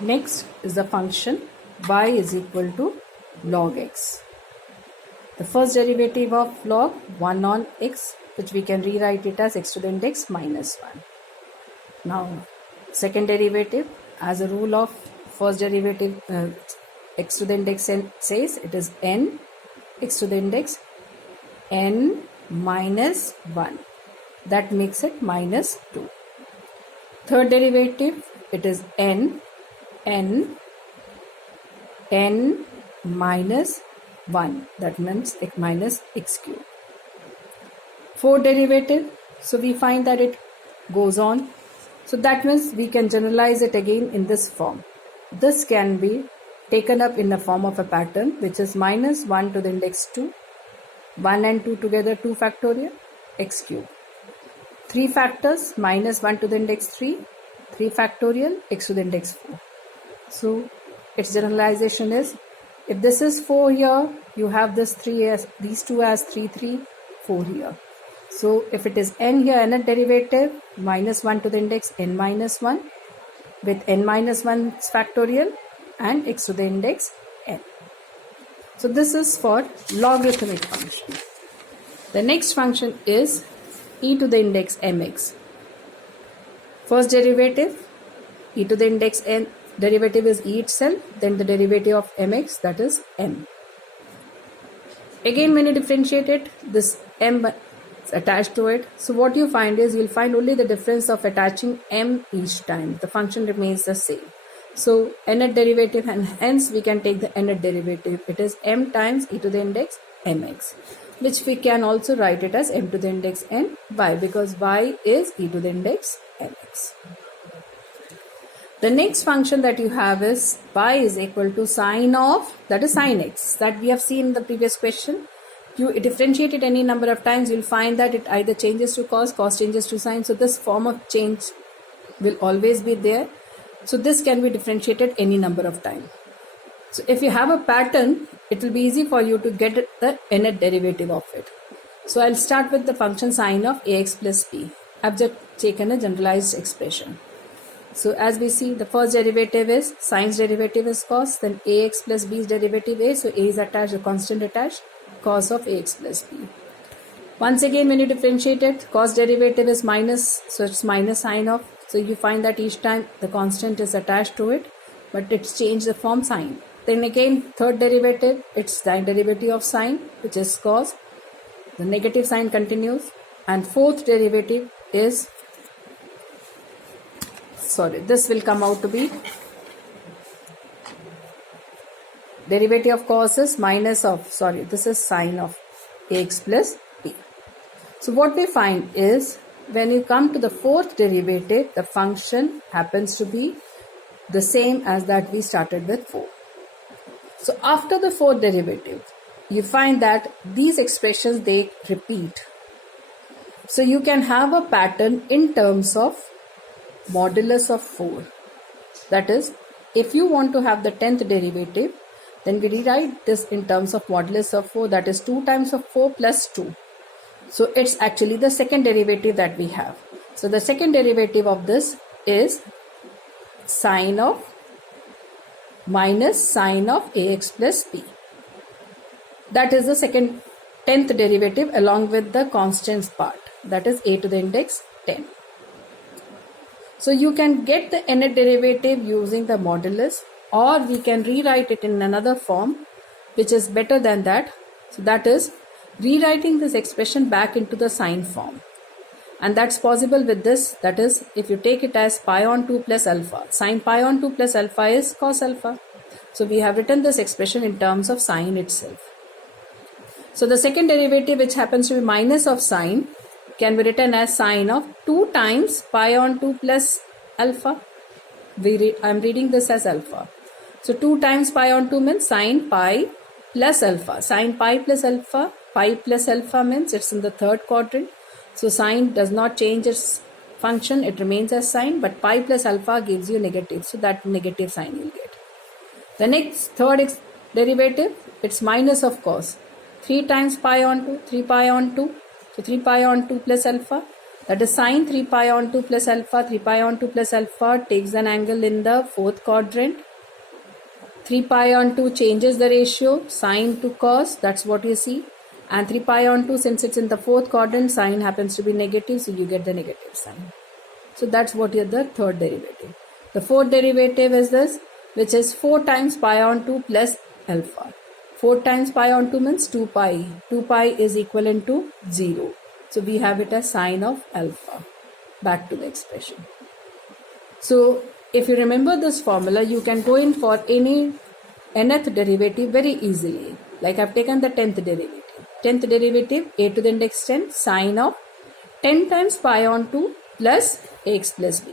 Next is the function y is equal to log x. The first derivative of log 1 on x, which we can rewrite it as x to the index minus 1. Now, second derivative, as a rule of first derivative, x to the index n says it is n x to the index n minus 1. That makes it minus 2. Third derivative, it is n minus 1. That means x minus x cube. Fourth derivative, so we find that it goes on. So that means we can generalize it again in this form. This can be taken up in the form of a pattern, which is minus 1 to the index 2. 1 and 2 together, 2 factorial, x cube. 3 factors, minus 1 to the index 3, 3 factorial, x to the index 4. So its generalization is, if this is 4 here, you have this 3 as, these two as 3, 3, 4 here. So if it is n here, nth derivative, minus 1 to the index n minus 1 with n minus 1 factorial and x to the index n. So this is for logarithmic function. The next function is e to the index mx. First derivative, e to the index n, derivative is e itself, then the derivative of mx, that is m. Again, when you differentiate it, this m is attached to it. So what you find is, you'll find only the difference of attaching m each time. The function remains the same. So nth derivative, and hence we can take the nth derivative. It is m times e to the index mx, which we can also write it as m to the index n. Why? Because y is e to the index mx. The next function that you have is y is equal to sine of, that is sine x, that we have seen in the previous question. You differentiate it any number of times, you'll find that it either changes to cos changes to sine. So this form of change will always be there. So this can be differentiated any number of times. So if you have a pattern, it will be easy for you to get the nth derivative of it. So I'll start with the function sine of ax plus b. I've just taken a generalized expression. So as we see, the first derivative is, sine's derivative is cos, then ax plus b's derivative a. So a is attached, a constant attached, cos of ax plus b. Once again, when you differentiate it, cos derivative is minus, so it's minus sine of. So you find that each time the constant is attached to it, but it's changed the form sine. Then again, third derivative, it's the derivative of sine, which is cos. The negative sign continues. And fourth derivative is, this will come out to be, derivative of cos is minus of, this is sine of ax plus b. So what we find is, when you come to the fourth derivative, the function happens to be the same as that we started with 4. So after the fourth derivative, you find that these expressions, they repeat. So you can have a pattern in terms of modulus of 4. That is, if you want to have the 10th derivative, then we rewrite this in terms of modulus of 4, that is 2 times of 4 plus 2. So it's actually the second derivative that we have. So the second derivative of this is sine of minus sine of ax plus b. That is the second 10th derivative along with the constants part, that is a to the index 10. So you can get the nth derivative using the modulus, or we can rewrite it in another form which is better than that. So that is rewriting this expression back into the sine form. And that's possible with this, that is, if you take it as pi on 2 plus alpha. Sine pi on 2 plus alpha is cos alpha. So we have written this expression in terms of sine itself. So the second derivative, which happens to be minus of sine, can be written as sine of 2 times pi on 2 plus alpha. I'm reading this as alpha. So 2 times pi on 2 means sine pi plus alpha. Sine pi plus alpha, pi plus alpha means it's in the third quadrant. So sine does not change its function, it remains as sine, but pi plus alpha gives you negative. So that negative sign you'll get. The next third derivative, it's minus of cos. 3 times pi on 2, 3 pi on 2. So 3 pi on 2 plus alpha. That is sine 3 pi on 2 plus alpha. 3 pi on 2 plus alpha takes an angle in the fourth quadrant. 3 pi on 2 changes the ratio, sine to cos, that's what you see. And 3 pi on 2, since it's in the fourth quadrant, sine happens to be negative, so you get the negative sign. So that's what is the third derivative. The fourth derivative is this, which is 4 times pi on 2 plus alpha. 4 times pi on 2 means 2 pi. 2 pi is equivalent to 0. So we have it as sine of alpha. Back to the expression. So if you remember this formula, you can go in for any nth derivative very easily. Like I've taken the 10th derivative. 10th derivative, a to the index 10, sine of 10 times pi on 2 plus ax plus b.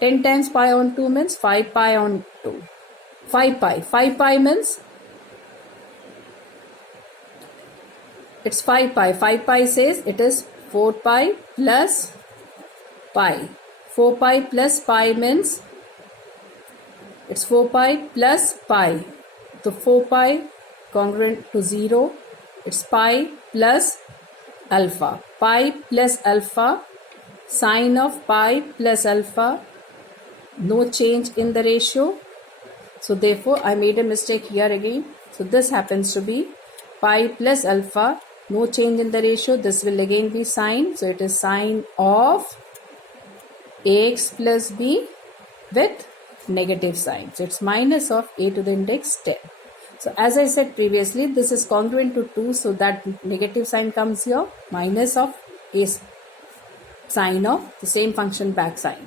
10 times pi on 2 means 5 pi on 2. 5 pi. 5 pi means it's 5 pi. 5 pi says it is 4 pi plus pi. 4 pi plus pi means it's 4 pi plus pi. So 4 pi congruent to 0. It's pi plus alpha. Pi plus alpha. Sine of pi plus alpha. No change in the ratio. So therefore I made a mistake here again. So this happens to be pi plus alpha. No change in the ratio. This will again be sine. So it is sine of ax plus b with negative sign. So it's minus of a to the index 10. So as I said previously, this is congruent to 2. So that negative sign comes here. Minus of a sine of the same function back sign.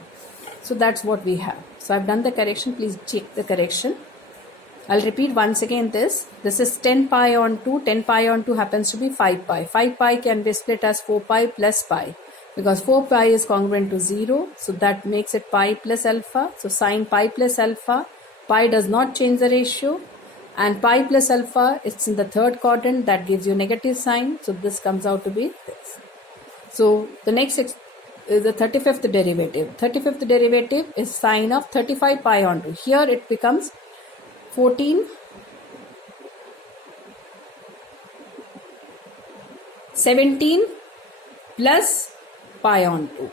So that's what we have. So I've done the correction. Please check the correction. I'll repeat once again this. This is 10 pi on 2. 10 pi on 2 happens to be 5 pi. 5 pi can be split as 4 pi plus pi. Because 4 pi is congruent to 0. So that makes it pi plus alpha. So sine pi plus alpha. Pi does not change the ratio. And pi plus alpha, it's in the third quadrant. That gives you negative sign. So this comes out to be this. So the next is the 35th derivative. 35th derivative is sine of 35 pi on 2. Here it becomes 14 17 plus pi on 2.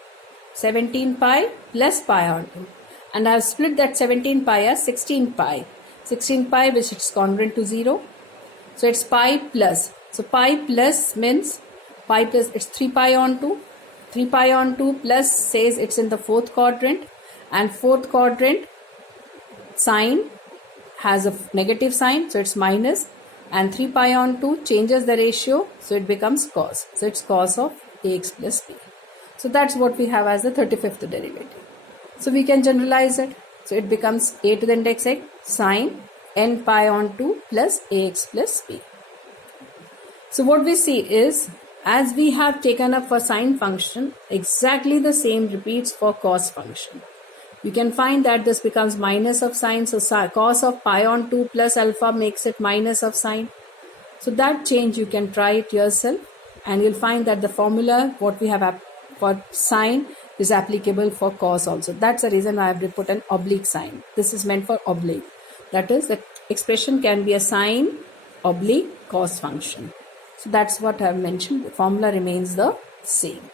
17 pi plus pi on 2. And I have split that 17 pi as 16 pi. 16 pi which is congruent to 0. So it's pi plus. So pi plus means pi plus, it's 3 pi on 2. 3 pi on 2 plus says it's in the fourth quadrant. And fourth quadrant sine has a negative sign. So it's minus. And 3 pi on 2 changes the ratio. So it becomes cos. So it's cos of ax plus b. So that's what we have as the 35th derivative. So we can generalize it. So it becomes a to the index x sine n pi on 2 plus ax plus b. So what we see is, as we have taken up for sine function, exactly the same repeats for cos function. You can find that this becomes minus of sine. So cos of pi on 2 plus alpha makes it minus of sine. So that change you can try it yourself. And you'll find that the formula what we have for sine is applicable for cos also. That's the reason I have put an oblique sign. This is meant for oblique. That is, the expression can be a sine oblique cos function. So that's what I have mentioned. The formula remains the same.